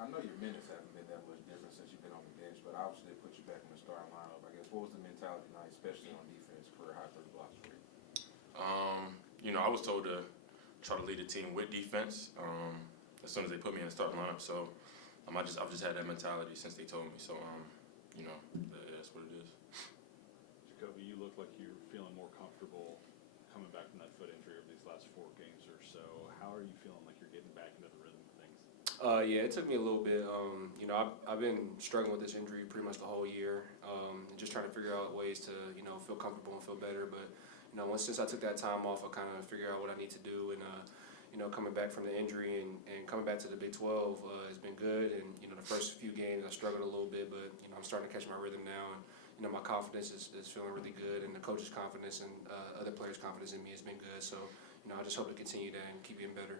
I know your minutes haven't been that much different since you've been on the bench, but obviously they put you back in the starting lineup. I guess what was the mentality tonight, especially on defense, career high 30 blocks for you? I was told to try to lead the team with defense as soon as they put me in the starting lineup. So I've just had that mentality since they told me. So that's what it is. JaKobe, you look like you're feeling more comfortable coming back from that foot injury over these last 4 games or so. How are you feeling like you're getting back into the rhythm of things? Yeah, it took me a little bit. I've been struggling with this injury pretty much the whole year, just trying to figure out ways to feel comfortable and feel better. But since I took that time off, I kind of figured out what I need to do, and coming back from the injury and coming back to the Big 12 has been good. And the first few games I struggled a little bit, but I'm starting to catch my rhythm now, and my confidence is feeling really good, and the coach's confidence and other players' confidence in me has been good. So I just hope to continue that and keep getting better.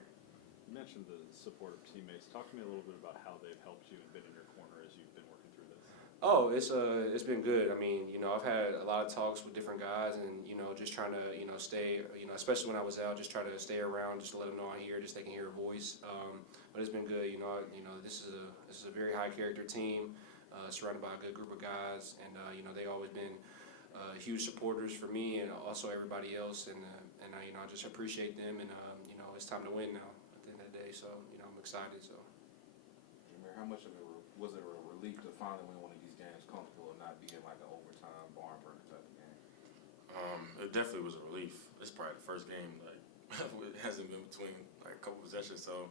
You mentioned the support of teammates. Talk to me a little bit about how they've helped you and been in your corner as you've been working through this. Oh, it's been good. I mean, I've had a lot of talks with different guys, and just trying to stay, especially when I was out, just try to stay around, just to let them know I'm here, just they can hear a voice. But it's been good. This is a very high character team, surrounded by a good group of guys, and they always been huge supporters for me and also everybody else, and I just appreciate them, and it's time to win now at the end of the day. So I'm excited. So. Jameer, how much of it was it a relief to finally win one of these games comfortable and not being like an overtime barn burner type of game? It definitely was a relief. It's probably the first game it hasn't been between a couple possessions, so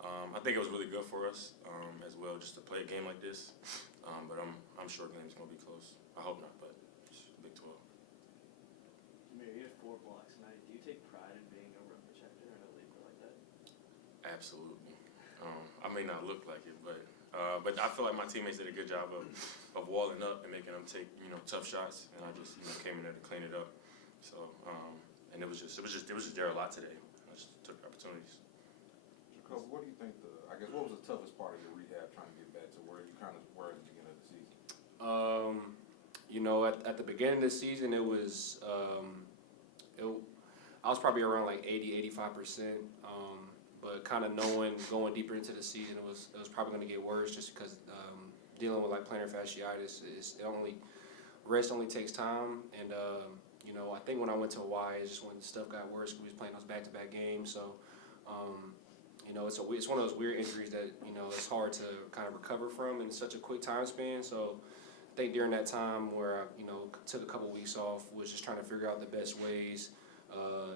I think it was really good for us as well, just to play a game like this. But I'm sure the game's gonna be close. I hope not, but it's Big 12. Jameer, you had 4 blocks tonight. Do you take pride in being a rim protector and a leaper like that? Absolutely. I may not look like it, but I feel like my teammates did a good job of walling up and making them take tough shots, and I just came in there to clean it up. So and it was just there a lot today. I just took opportunities. JaKobe, what do you think what was the toughest part of your rehab trying to get back to where you kind of were at the beginning of the season? At the beginning of the season, it was I was probably around like 80-85%. But kind of knowing going deeper into the season, it was probably going to get worse, just because dealing with like plantar fasciitis rest only takes time, and I think when I went to Hawaii is just when stuff got worse, because we was playing those back-to-back games. So it's one of those weird injuries that it's hard to kind of recover from in such a quick time span. So I think during that time where I took a couple weeks off, was just trying to figure out the best ways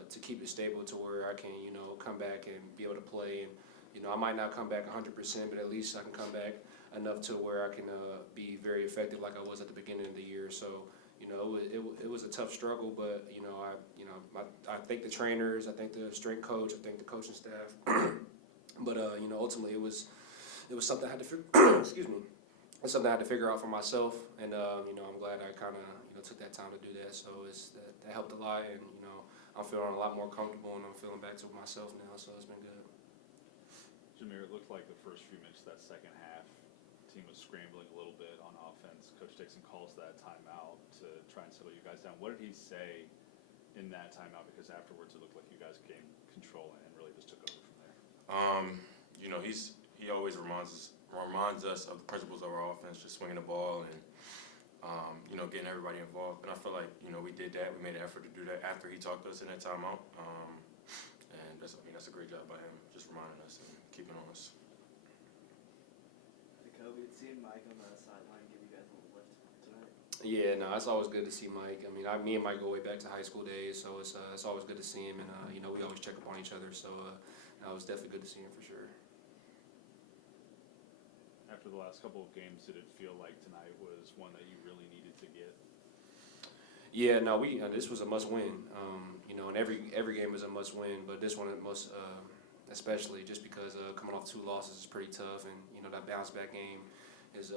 to keep it stable to where I can come back and be able to play. And I might not come back 100%, but at least I can come back enough to where I can be very effective like I was at the beginning of the year. So it was a tough struggle, but I thank the trainers, I thank the strength coach, I thank the coaching staff. But ultimately it was something I had to excuse me. It's something I had to figure out for myself, and I'm glad I kind of took that time to do that. So that helped a lot, and I'm feeling a lot more comfortable, and I'm feeling back to myself now. So it's been good. Jameer, it looked like the first few minutes of that second half, the team was scrambling a little bit on offense. Coach Dixon calls that timeout to try and settle you guys down. What did he say in that timeout? Because afterwards it looked like you guys gained control and really just took over from there. He always reminds us of the principles of our offense, just swinging the ball and getting everybody involved. And I feel like we did that. We made an effort to do that after he talked to us in that timeout. And that's a great job by him, just reminding us and keeping on us. JaKobe, seeing Mike on the sideline give you guys a little lift tonight? Yeah, no, it's always good to see Mike. I mean, me and Mike go way back to high school days, so it's always good to see him, and we always check up on each other. So it was definitely good to see him for sure. After the last couple of games, did it feel like tonight was one that you really needed to get? Yeah, no, this was a must-win. And every game is a must-win, but this one especially just because coming off 2 losses is pretty tough, and that bounce-back game is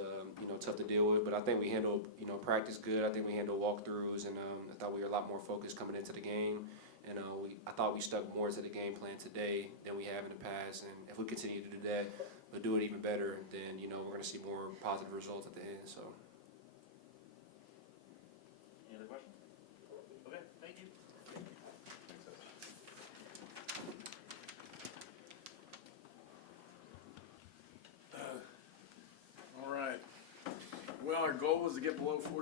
tough to deal with. But I think we handled practice good. I think we handled walkthroughs, and I thought we were a lot more focused coming into the game. And I thought we stuck more to the game plan today than we have in the past. And if we continue to do that, but do it even better, then we're going to see more positive results at the end. So. Any other questions? Okay, thank you. Thanks, Ed. goal was to get below 40% for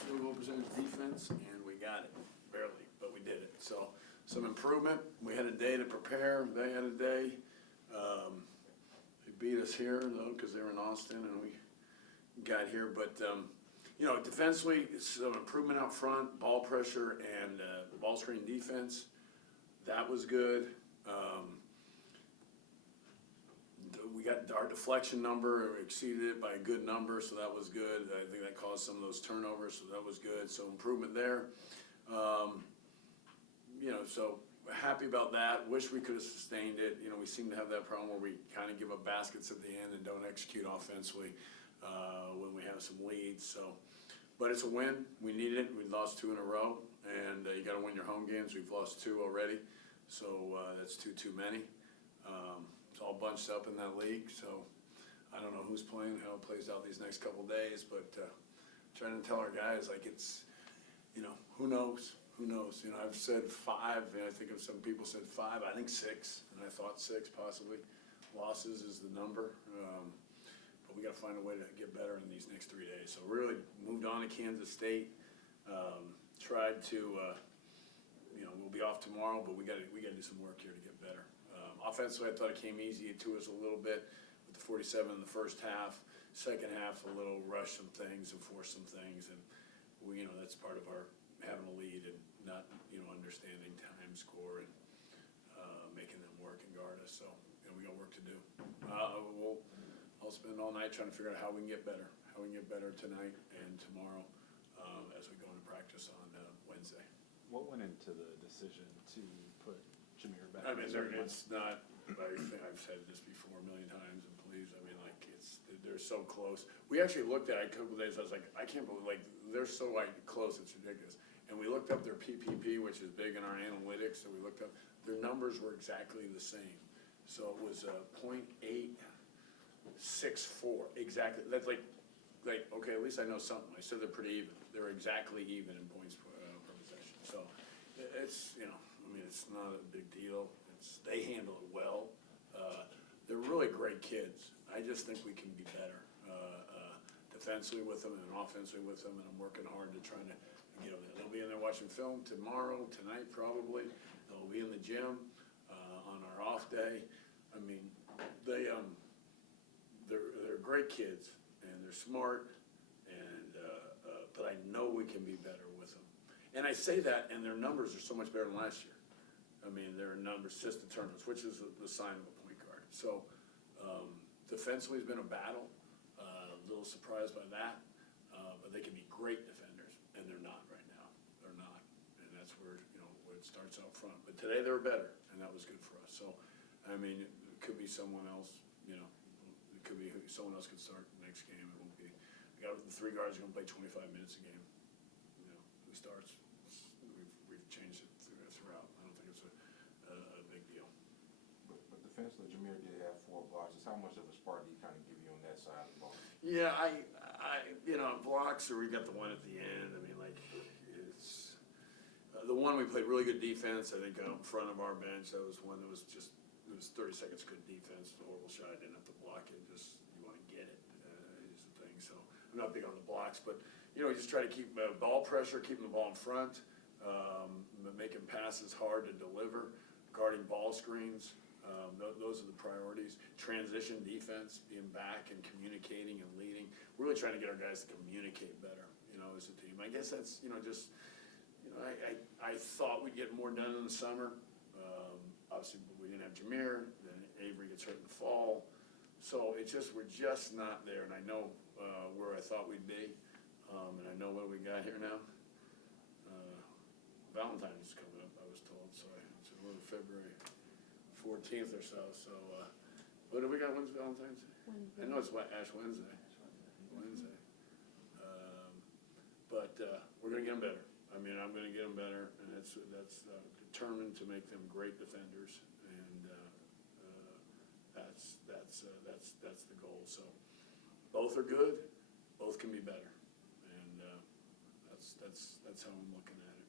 field goal percentage defense, and we got it, barely, but we did it. So, some improvement. We had a day to prepare. They had a day. They beat us here, though, because they were in Austin, and we got here. But, you know, defensively, some improvement out front, ball pressure, and ball screen defense. That was good. We got our deflection number, exceeded it by a good number, so that was good. I think that caused some of those turnovers, so that was good. So improvement there. You know, so happy about that. Wish we could have sustained it. You know, we seem to have that problem where we kind of give up baskets at the end and don't execute offensively when we have some leads. So, but it's a win. We needed it. We lost 2 in a row, and you got to win your home games. We've lost 2 already, so that's 2 too many. It's all bunched up in that league, so I don't know who's playing, how it plays out these next couple days, but trying to tell our guys, like, it's, you know, who knows? Who knows? You know, I've said 5, and I think of some people said 5, I think 6, and I thought 6 possibly. Losses is the number, but we got to find a way to get better in these next 3 days. So really moved on to Kansas State, tried to, you know, we'll be off tomorrow, but we got to do some work here to get better. Offensively, I thought it came easy to us a little bit with the 47 in the first half. Second half, a little rush some things and force some things, and we, you know, that's part of our having a lead and not, you know, understanding time, score, and making them work and guard us. So, you know, we got work to do. I'll spend all night trying to figure out how we can get better, tonight and tomorrow as we go into practice on Wednesday. What went into the decision to put Jameer back? I mean, it's not, I've said this before a million times, and please, I mean, like, they're so close. We actually looked at it a couple of days, I was like, I can't believe, like, they're so, like, close, it's ridiculous. And we looked up their PPP, which is big in our analytics, so we looked up, their numbers were exactly the same. So it was .864, exactly. That's like, okay, at least I know something. I said they're pretty even. They're exactly even in points per possession. So it's, you know, I mean, it's not a big deal. They handle it well. They're really great kids. I just think we can be better defensively with them and offensively with them, and I'm working hard to try to get them. They'll be in there watching film tomorrow, tonight probably. They'll be in the gym on our off day. I mean, they're great kids, and they're smart, and but I know we can be better with them. And I say that, and their numbers are so much better than last year. I mean, their numbers, assisted turnovers, which is the sign of a point guard. So defensively has been a battle. A little surprised by that, but they can be great defenders, and they're not right now. They're not, and that's where, you know, where it starts out front. But today they were better, and that was good for us. So, I mean, it could be someone else. You know, it could be someone else could start the next game. It won't be. We got the 3 guards are going to play 25 minutes a game. You know, who starts? We've changed it throughout. I don't think it's a big deal. But defensively, Jameer did have 4 blocks. Just how much of a spark do you kind of give you on that side of the ball? Yeah, I you know, blocks, or we got the one at the end. I mean, like, it's the one we played really good defense. I think out in front of our bench, that was one that was just, it was 30 seconds good defense. It was a horrible shot. I didn't have to block it. Just, you want to get it is the thing. So I'm not big on the blocks, but, you know, just try to keep ball pressure, keeping the ball in front, making passes hard to deliver, guarding ball screens. Those are the priorities. Transition defense, being back and communicating and leading. We're really trying to get our guys to communicate better, you know, as a team. I guess that's, you know, just, you know, I thought we'd get more done in the summer. Obviously, we didn't have Jameer. Then Avery gets hurt in the fall. So it's just, we're just not there. And I know where I thought we'd be. And I know what we got here now. Valentine's is coming up, I was told. So it's a little February 14th or so. So, what do we got? When's Valentine's Day? Wednesday. I know it's Ash Wednesday. Wednesday. But we're going to get them better. I mean, I'm going to get them better, and that's determined to make them great defenders, and that's the goal. So, both are good. Both can be better, and that's how I'm looking at it.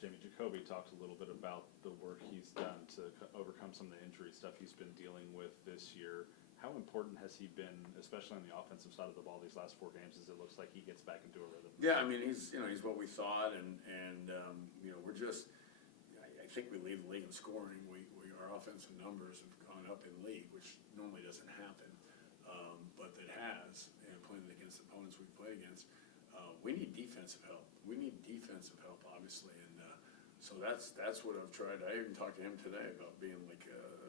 Jamie, JaKobe talked a little bit about the work he's done to overcome some of the injury stuff he's been dealing with this year. How important has he been, especially on the offensive side of the ball, these last 4 games, as it looks like he gets back into a rhythm? Yeah, I mean, he's what we thought, and we're just, I think we lead the league in scoring. Our offensive numbers have gone up in league, which normally doesn't happen, but it has, and playing against opponents we've played against. We need defensive help. We need defensive help, obviously, and so that's what I've tried. I even talked to him today about being like,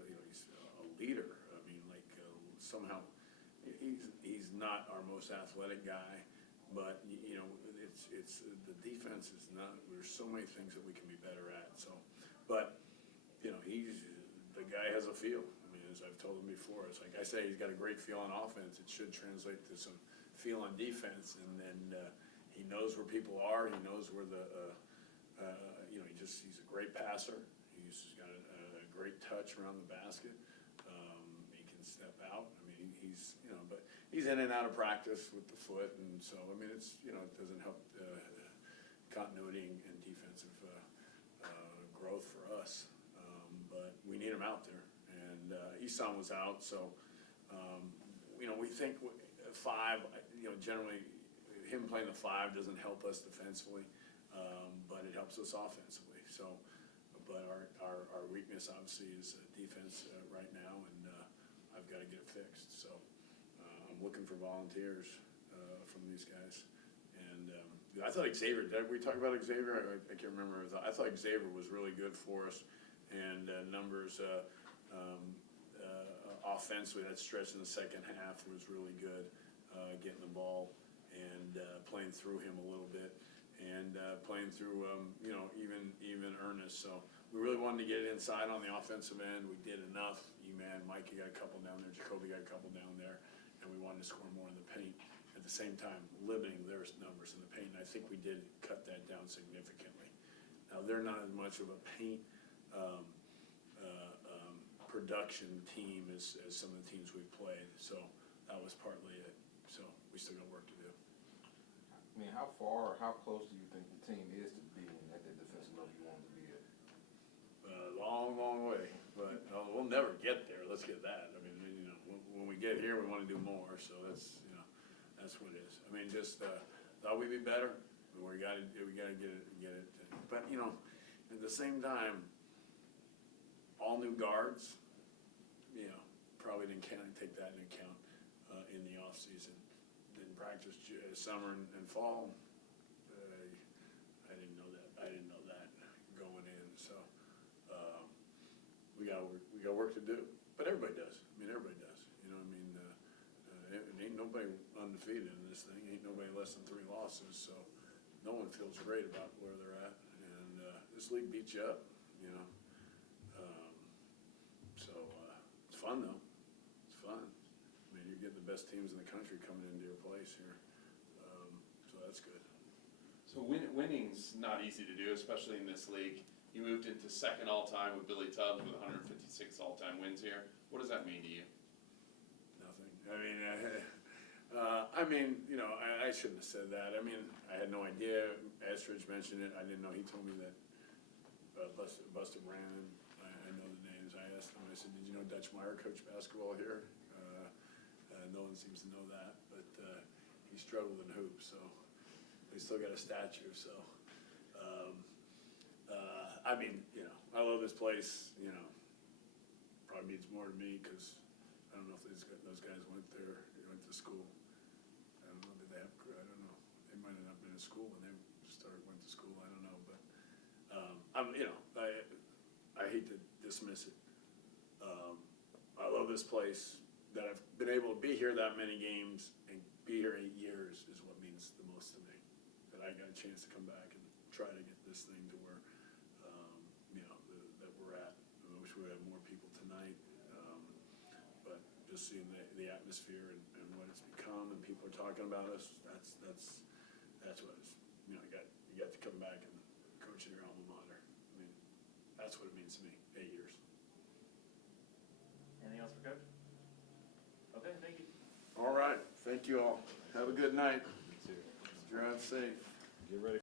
he's a leader. I mean, like somehow he's not our most athletic guy, but it's the defense is not. There's so many things that we can be better at. So, but the guy has a feel. I mean, as I've told him before, it's like I say, he's got a great feel on offense. It should translate to some feel on defense, and then he knows where people are. He knows where he's a great passer. He's got a great touch around the basket. He can step out. I mean, but he's in and out of practice with the foot, and so I mean, it doesn't help continuity and defensive growth for us. But we need him out there, and Isan was out, so we think 5. Generally, him playing the 5 doesn't help us defensively, but it helps us offensively. So, but our weakness obviously is defense right now, and I've got to get it fixed. So I'm looking for volunteers from these guys. And I thought Xavier, did we talk about Xavier? I can't remember. I thought Xavier was really good for us, and numbers offensively, that stretch in the second half was really good, getting the ball and playing through him a little bit, and playing through even Ernest. So we really wanted to get it inside on the offensive end. We did enough. E-Man, Mikey got a couple down there, JaKobe got a couple down there, and we wanted to score more in the paint. At the same time, limiting their numbers in the paint. And I think we did cut that down significantly. Now they're not as much of a paint production team as some of the teams we've played. So that was partly it. So we still got work to do. I mean, how close do you think the team is to being at the defensive level you want to be at? Long, long way, but we'll never get there. Let's get that. I mean, when we get here, we want to do more. So that's what it is. I mean, just thought we'd be better. We got to get it. But at the same time, all new guards. Probably didn't take that into account in the off season. Didn't practice summer and fall. I didn't know that. Going in. So we got work to do. But everybody does. I mean, everybody does. Ain't nobody undefeated in this thing. Ain't nobody less than 3 losses. So no one feels great about where they're at. And this league beats you up. So it's fun though. It's fun. I mean, you're getting the best teams in the country coming into your place here. So that's good. So winning's not easy to do, especially in this league. You moved into second all-time with Billy Tubbs with 156 all-time wins here. What does that mean to you? Nothing. I shouldn't have said that. I mean, I had no idea. Estridge mentioned it. I didn't know. He told me that Buster Brandon. I know the names. I asked him. I said, "Did you know Dutch Meyer coached basketball here?" No one seems to know that, but he struggled in hoops, so they still got a statue. So, I love this place. Probably means more to me because I don't know if those guys went to school. I don't know. Did they have? I don't know. They might have not been in school when they went to school. I don't know, but I hate to dismiss it. I love this place. That I've been able to be here that many games and be here 8 years is what means the most to me. That I got a chance to come back and try to get this thing to where that we're at. I wish we had more people tonight, but just seeing the atmosphere and what it's become and people are talking about us. That's what it's. You got to come back and coach in your alma mater. I mean, that's what it means to me. 8 years. Anything else for Coach? Okay, thank you. All right. Thank you all. Have a good night. You too. Drive safe. Get ready.